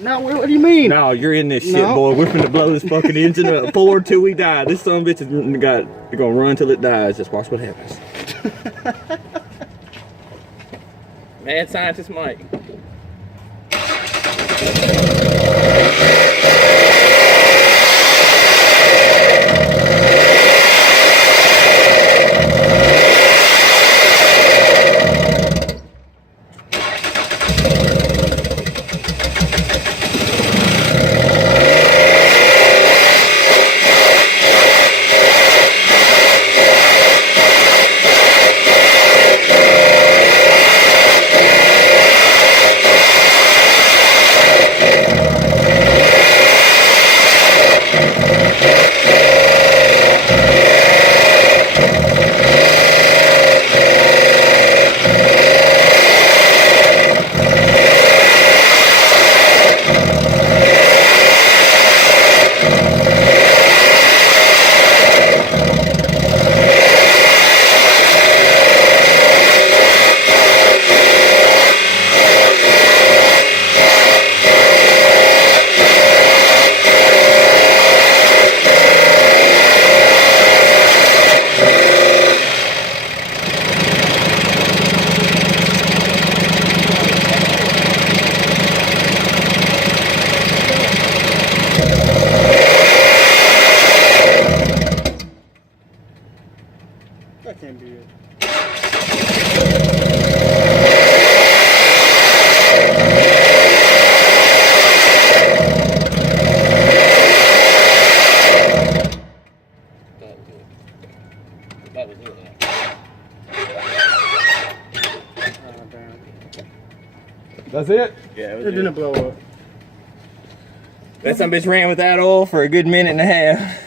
No, what do you mean? No, you're in this shit, No. boy. We're finna blow this fucking engine up. Forward till we die. This son of a bitch is you're gonna run till it dies. Just watch what happens. Mad scientist Mike. That can't be it. That was it. Oh, damn. That's it? Yeah, It didn't blow up. That some bitch ran without oil for a good minute and a half.